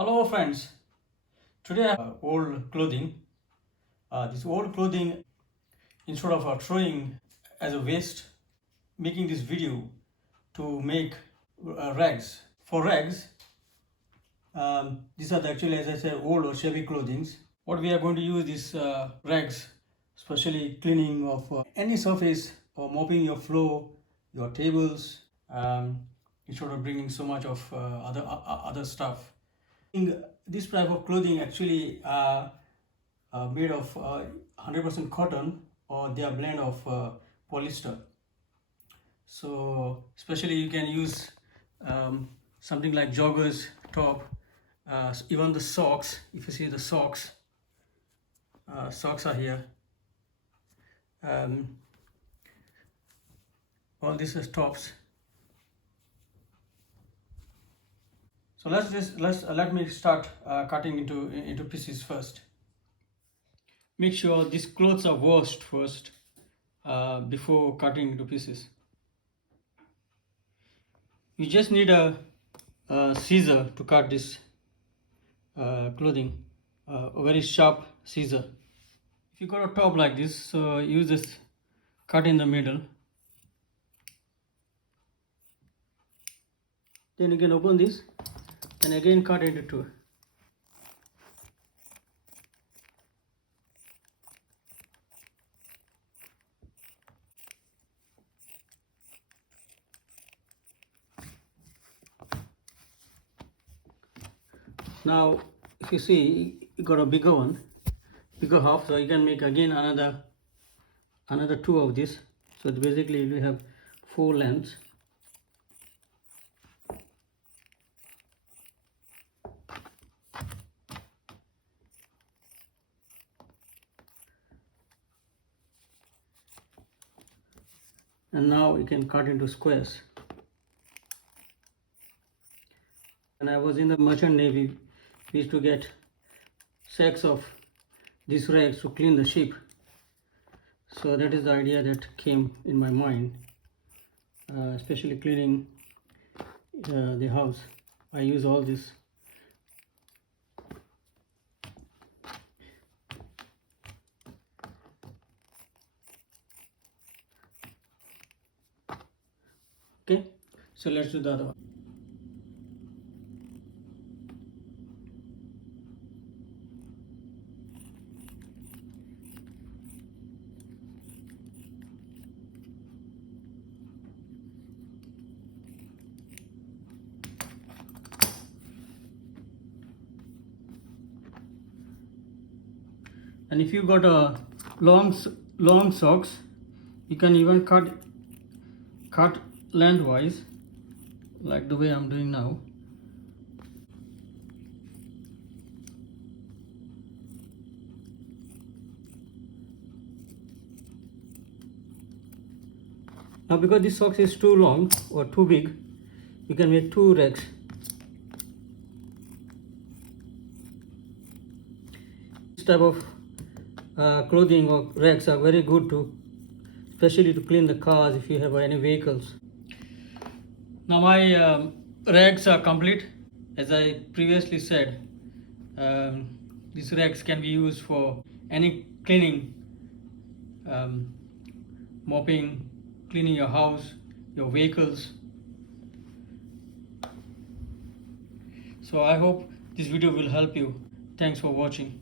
Hello friends, today I have old clothing. This old clothing, instead of throwing as a waste, making this video to make rags. For rags, these are actually, as I said, old or shabby clothings. What we are going to use these rags, especially cleaning of any surface or mopping your floor, your tables, instead of bringing so much of other stuff. This type of clothing actually made of 100% cotton, or they are blend of polyester. So especially you can use something like joggers top, even the socks. If you see the socks, socks are here. All this is tops. So let me start cutting into pieces first. Make sure these clothes are washed first before cutting into pieces. You just need a scissor to cut this clothing, a very sharp scissor. If you got a top like this, so use this, cut in the middle. Then you can open this and again cut into two. Now if you see, you got a bigger one, bigger half, so you can make again another two of this. So basically we have four lengths. And now you can cut into squares. When I was in the merchant navy, we used to get sacks of these rags to clean the ship. So that is the idea that came in my mind, especially cleaning the house. I use all this. Okay, so let's do the other one. And if you got a long socks, you can even cut lengthwise, like the way I'm doing now. Now because this socks is too long or too big, you can make two rags. This type of clothing or rags are very good to, especially to clean the cars if you have any vehicles. Now my rags are complete. As I previously said, these rags can be used for any cleaning, mopping, cleaning your house, your vehicles. So I hope this video will help you. Thanks for watching.